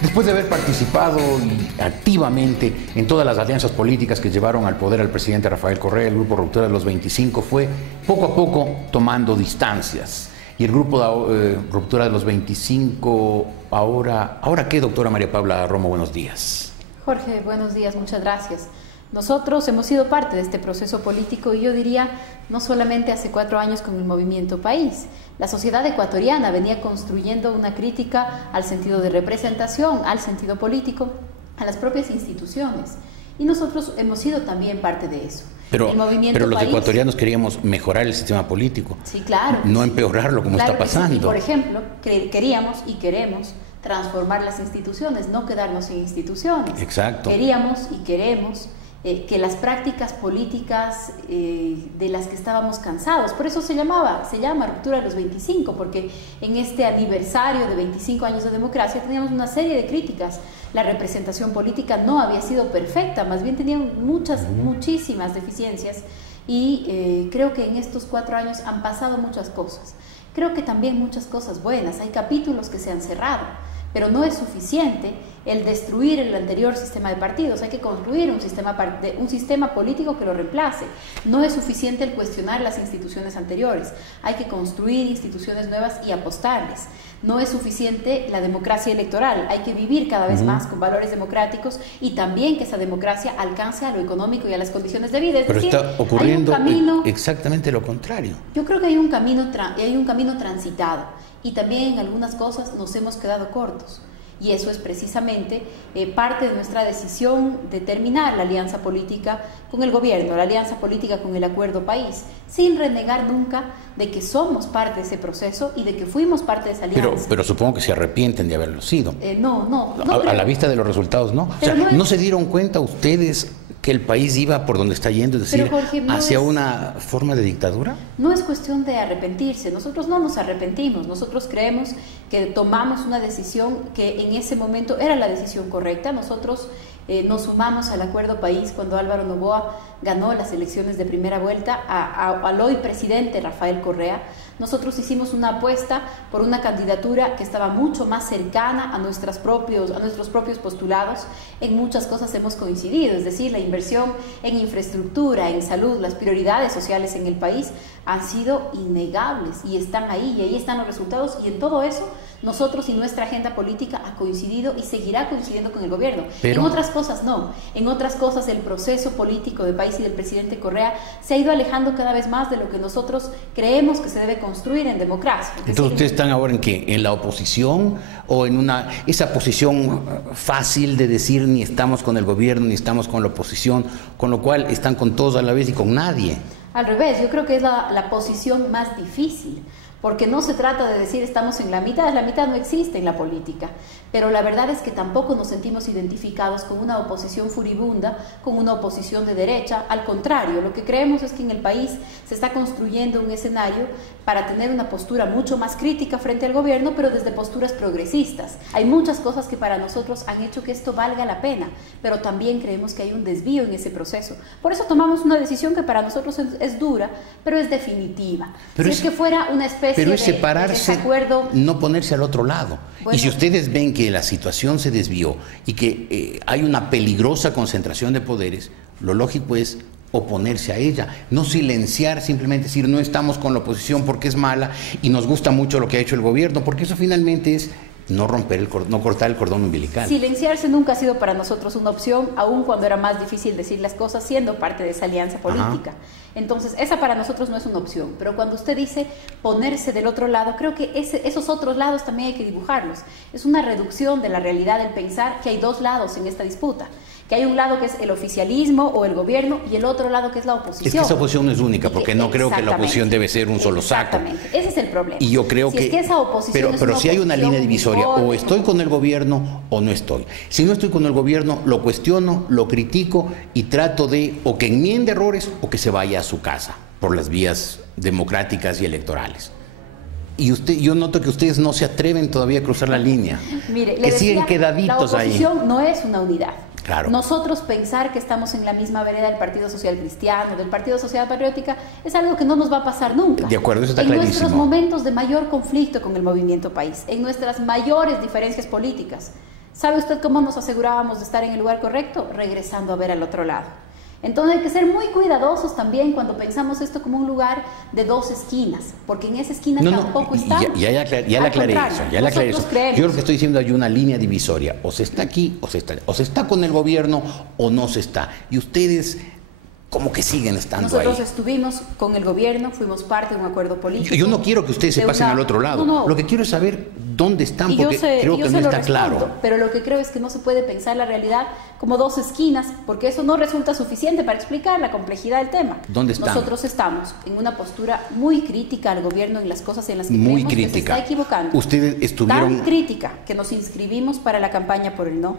Después de haber participado activamente en todas las alianzas políticas que llevaron al poder al presidente Rafael Correa, el Grupo Ruptura de los 25 fue poco a poco tomando distancias. Y el Grupo Ruptura de los 25, ¿ahora qué, doctora María Paula Romo? Buenos días. Jorge, buenos días, muchas gracias. Nosotros hemos sido parte de este proceso político y yo diría, no solamente hace 4 años con el Movimiento País. La sociedad ecuatoriana venía construyendo una crítica al sentido de representación, al sentido político, a las propias instituciones. Y nosotros hemos sido también parte de eso. Pero los ecuatorianos queríamos mejorar el sistema político. Sí, claro. No empeorarlo como está pasando. Sí. Y por ejemplo, queríamos y queremos transformar las instituciones, no quedarnos en instituciones. Exacto. Queríamos y queremos que las prácticas políticas de las que estábamos cansados, por eso se llama Ruptura de los 25, porque en este aniversario de 25 años de democracia teníamos una serie de críticas. La representación política no había sido perfecta, más bien tenían muchísimas deficiencias y creo que en estos 4 años han pasado muchas cosas. Creo que también muchas cosas buenas, hay capítulos que se han cerrado, pero no es suficiente el destruir el anterior sistema de partidos, hay que construir un sistema político que lo reemplace. No es suficiente el cuestionar las instituciones anteriores, hay que construir instituciones nuevas y apostarles. No es suficiente la democracia electoral, hay que vivir cada vez más con valores democráticos y también que esa democracia alcance a lo económico y a las condiciones de vida. Es decir, está ocurriendo exactamente lo contrario. Yo creo que hay un camino transitado y también en algunas cosas nos hemos quedado cortos. Y eso es precisamente parte de nuestra decisión de terminar la alianza política con el gobierno, la alianza política con el Acuerdo País, sin renegar nunca de que somos parte de ese proceso y de que fuimos parte de esa alianza. Pero supongo que se arrepienten de haberlo sido. No a la vista de los resultados, ¿no? O sea, ¿no se dieron cuenta ustedes que el país iba por donde está yendo, es decir, Jorge, hacia una forma de dictadura? No es cuestión de arrepentirse, nosotros no nos arrepentimos, nosotros creemos que tomamos una decisión que en ese momento era la decisión correcta. Nosotros nos sumamos al Acuerdo País cuando Álvaro Noboa ganó las elecciones de primera vuelta al hoy presidente Rafael Correa. Nosotros hicimos una apuesta por una candidatura que estaba mucho más cercana a nuestros propios postulados. En muchas cosas hemos coincidido, es decir, la inversión en infraestructura, en salud, las prioridades sociales en el país han sido innegables y están ahí, y ahí están los resultados, y en todo eso nosotros y nuestra agenda política ha coincidido y seguirá coincidiendo con el gobierno. En otras cosas no, en otras cosas el proceso político del país y del presidente Correa se ha ido alejando cada vez más de lo que nosotros creemos que se debe construir en democracia. Entonces, ¿ustedes están ahora en qué? ¿En la oposición o en esa posición fácil de decir ni estamos con el gobierno ni estamos con la oposición, con lo cual están con todos a la vez y con nadie? Al revés, yo creo que es la posición más difícil, porque no se trata de decir estamos en la mitad no existe en la política, pero la verdad es que tampoco nos sentimos identificados con una oposición furibunda, con una oposición de derecha. Al contrario, lo que creemos es que en el país se está construyendo un escenario para tener una postura mucho más crítica frente al gobierno, pero desde posturas progresistas. Hay muchas cosas que para nosotros han hecho que esto valga la pena, pero también creemos que hay un desvío en ese proceso. Por eso tomamos una decisión que para nosotros es dura, pero es definitiva. Pero si es que fuera una especie pero es separarse, de desacuerdo, no ponerse al otro lado. Bueno, y si ustedes ven que la situación se desvió y que hay una peligrosa concentración de poderes, lo lógico es oponerse a ella, no silenciar, simplemente decir no estamos con la oposición porque es mala y nos gusta mucho lo que ha hecho el gobierno, porque eso finalmente es no cortar el cordón umbilical. Silenciarse nunca ha sido para nosotros una opción, aun cuando era más difícil decir las cosas siendo parte de esa alianza política. Ajá. Entonces, esa para nosotros no es una opción, pero cuando usted dice ponerse del otro lado, creo que esos otros lados también hay que dibujarlos. Es una reducción de la realidad el pensar que hay dos lados en esta disputa, que hay un lado que es el oficialismo o el gobierno y el otro lado que es la oposición. Es que esa oposición no es única, porque no creo que la oposición debe ser un solo saco. Exactamente, ese es el problema. Y yo creo que esa oposición pero si hay una línea divisoria, o estoy con el gobierno o no estoy. Si no estoy con el gobierno, lo cuestiono, lo critico y trato de o que enmiende errores o que se vaya a su casa por las vías democráticas y electorales. Y yo noto que ustedes no se atreven todavía a cruzar la línea. Mire, que siguen quedaditos ahí. La oposición no es una unidad. Claro. Nosotros pensar que estamos en la misma vereda del Partido Social Cristiano, del Partido Social Patriótica, es algo que no nos va a pasar nunca. De acuerdo, eso está clarísimo. En nuestros momentos de mayor conflicto con el Movimiento País, en nuestras mayores diferencias políticas, ¿Sabe usted cómo nos asegurábamos de estar en el lugar correcto? Regresando a ver al otro lado. Entonces hay que ser muy cuidadosos también cuando pensamos esto como un lugar de dos esquinas, porque en esa esquina tampoco está. Ya le aclaré eso, ya le aclaré eso. Yo lo que estoy diciendo, hay una línea divisoria, o se está aquí, o se está con el gobierno, o no se está. Y ustedes como que siguen estando Nosotros ahí. estuvimos con el gobierno, fuimos parte de un acuerdo político. Yo no quiero que ustedes se pasen al otro lado. Lo que quiero es saber dónde están, porque creo que no está claro. Pero lo que creo es que no se puede pensar la realidad como dos esquinas, porque eso no resulta suficiente para explicar la complejidad del tema. ¿Dónde están? Nosotros estamos en una postura muy crítica al gobierno en las cosas en las que creemos que se está equivocando. Ustedes estuvieron... Tan crítica que nos inscribimos para la campaña por el no.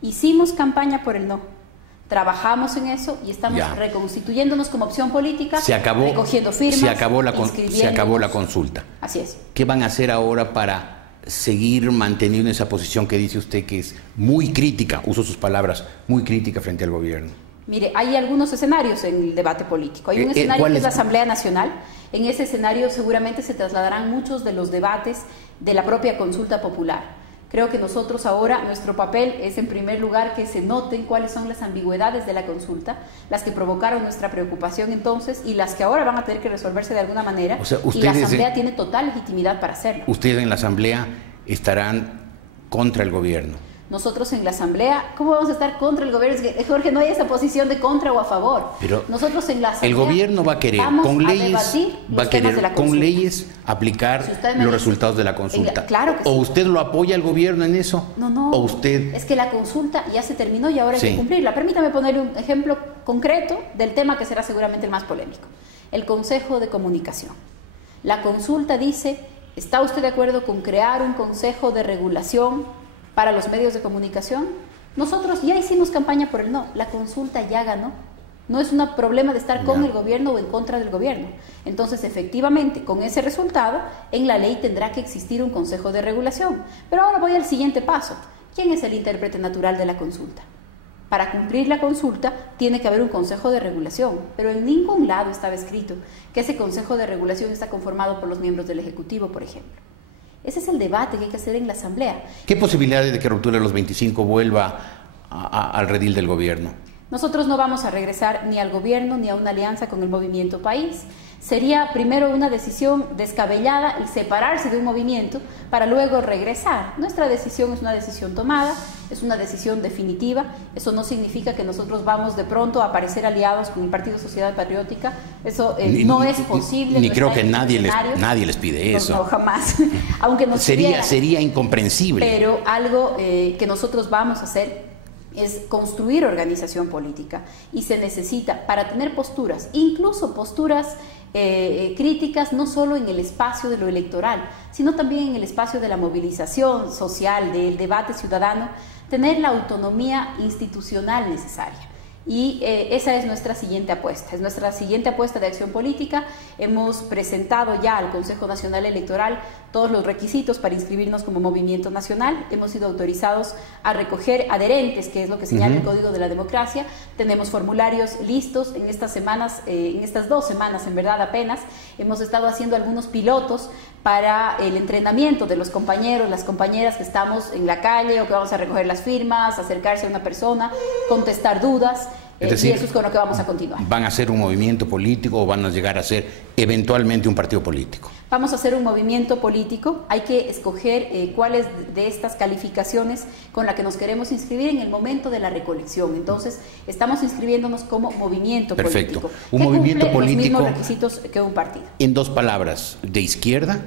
Hicimos campaña por el no. Trabajamos en eso y estamos reconstituyéndonos como opción política, recogiendo firmas, se acabó la consulta. Así es. ¿Qué van a hacer ahora para seguir manteniendo esa posición que dice usted que es muy crítica, uso sus palabras, muy crítica frente al gobierno? Mire, hay algunos escenarios en el debate político. Hay un escenario que es la Asamblea Nacional. En ese escenario seguramente se trasladarán muchos de los debates de la propia consulta popular. Creo que nosotros ahora, nuestro papel es en primer lugar que se noten cuáles son las ambigüedades de la consulta, las que provocaron nuestra preocupación entonces y las que ahora van a tener que resolverse de alguna manera. O sea, y la Asamblea tiene total legitimidad para hacerlo. Ustedes en la Asamblea estarán contra el gobierno. Nosotros en la Asamblea, ¿cómo vamos a estar contra el gobierno? Es que, Jorge, no hay esa posición de contra o a favor. Pero nosotros en la Asamblea el gobierno va a querer con leyes aplicar los resultados de la consulta. Claro que sí. ¿O usted lo apoya al gobierno en eso? No. ¿O usted? Es que la consulta ya se terminó y ahora hay que cumplirla. Permítame poner un ejemplo concreto del tema que será seguramente el más polémico. El Consejo de Comunicación. La consulta dice, ¿está usted de acuerdo con crear un Consejo de Regulación para los medios de comunicación? Nosotros ya hicimos campaña por el no, la consulta ya ganó. No es un problema de estar con el gobierno o en contra del gobierno. Entonces, efectivamente, con ese resultado, en la ley tendrá que existir un consejo de regulación. Pero ahora voy al siguiente paso. ¿Quién es el intérprete natural de la consulta? Para cumplir la consulta tiene que haber un consejo de regulación, pero en ningún lado estaba escrito que ese consejo de regulación está conformado por los miembros del Ejecutivo, por ejemplo. Ese es el debate que hay que hacer en la Asamblea. ¿Qué posibilidades de que Ruptura de los 25 vuelva al redil del gobierno? Nosotros no vamos a regresar ni al gobierno ni a una alianza con el Movimiento País. Sería primero una decisión descabellada el separarse de un movimiento para luego regresar. Nuestra decisión es una decisión tomada, es una decisión definitiva. Eso no significa que nosotros vamos de pronto a aparecer aliados con el Partido Sociedad Patriótica. Eso no es posible. Ni creo que nadie les pide eso. No, jamás. Aunque nos sería incomprensible. Pero algo que nosotros vamos a hacer es construir organización política y se necesita para tener posturas, incluso posturas críticas, no solo en el espacio de lo electoral, sino también en el espacio de la movilización social, del debate ciudadano, tener la autonomía institucional necesaria. Y esa es nuestra siguiente apuesta, es nuestra siguiente apuesta de acción política. Hemos presentado ya al Consejo Nacional Electoral todos los requisitos para inscribirnos como movimiento nacional. Hemos sido autorizados a recoger adherentes, que es lo que señala el Código de la Democracia. Tenemos formularios listos en estas semanas, en estas 2 semanas en verdad apenas. Hemos estado haciendo algunos pilotos para el entrenamiento de los compañeros, las compañeras que estamos en la calle o que vamos a recoger las firmas, acercarse a una persona, contestar dudas. Es decir, y eso es con lo que vamos a continuar. ¿Van a ser un movimiento político o van a llegar a ser eventualmente un partido político? Vamos a hacer un movimiento político. Hay que escoger cuáles de estas calificaciones con la que nos queremos inscribir en el momento de la recolección. Entonces, estamos inscribiéndonos como movimiento político. Perfecto. Un movimiento político. Los mismos requisitos que un partido. En 2 palabras, ¿de izquierda?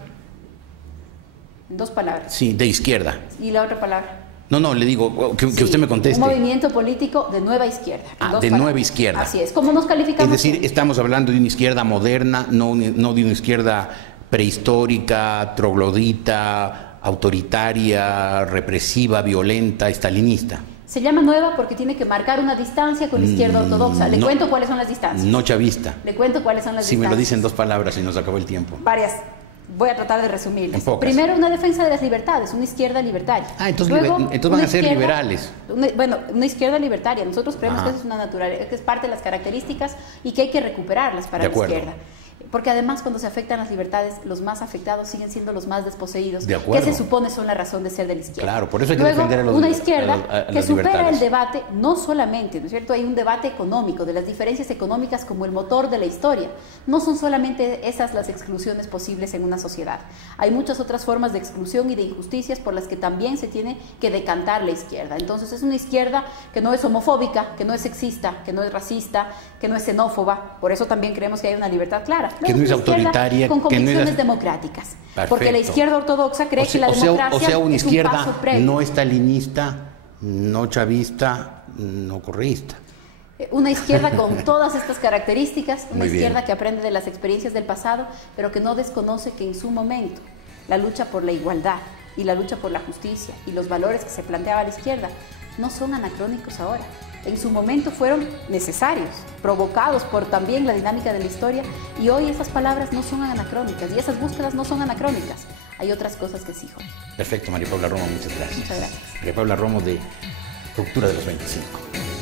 En 2 palabras. Sí, de izquierda. ¿Y la otra palabra? No, le digo que usted me conteste. Un movimiento político de nueva izquierda. De nueva izquierda. Así es. ¿Cómo nos calificamos? Es decir, estamos hablando de una izquierda moderna, no de una izquierda prehistórica, troglodita, autoritaria, represiva, violenta, estalinista. Se llama nueva porque tiene que marcar una distancia con la izquierda ortodoxa. Le cuento cuáles son las distancias. No chavista. Le cuento cuáles son las distancias. Si me lo dicen 2 palabras y nos acabó el tiempo. Varias. Voy a tratar de resumirles. Primero, una defensa de las libertades, una izquierda libertaria. Entonces van a ser liberales. Una izquierda libertaria. Nosotros creemos que eso es una naturaleza, que es parte de las características y que hay que recuperarlas para la izquierda. porque además cuando se afectan las libertades, los más afectados siguen siendo los más desposeídos, De acuerdo. que se supone son la razón de ser de la izquierda. Claro, por eso hay que Luego, defender a los una izquierda que las supera libertades. el debate, no solamente, ¿no es cierto? Hay un debate económico, de las diferencias económicas como el motor de la historia. No son solamente esas las exclusiones posibles en una sociedad. Hay muchas otras formas de exclusión y de injusticias por las que también se tiene que decantar la izquierda. Entonces es una izquierda que no es homofóbica, que no es sexista, que no es racista, que no es xenófoba. Por eso también creemos que hay una libertad clara. Que no es autoritaria, con que no convicciones es democráticas. Perfecto. Porque la izquierda ortodoxa cree que la democracia una es un paso izquierda previo. no estalinista, no chavista, no correísta. Una izquierda con todas estas características, una Muy bien. izquierda que aprende de las experiencias del pasado, pero que no desconoce que en su momento la lucha por la igualdad y la lucha por la justicia y los valores que se planteaba la izquierda no son anacrónicos ahora. En su momento fueron necesarios, provocados por también la dinámica de la historia, y hoy esas palabras no son anacrónicas y esas búsquedas no son anacrónicas. Hay otras cosas que sí, Jorge. Perfecto, María Paula Romo, muchas gracias. Muchas gracias. María Paula Romo de Ruptura de los 25.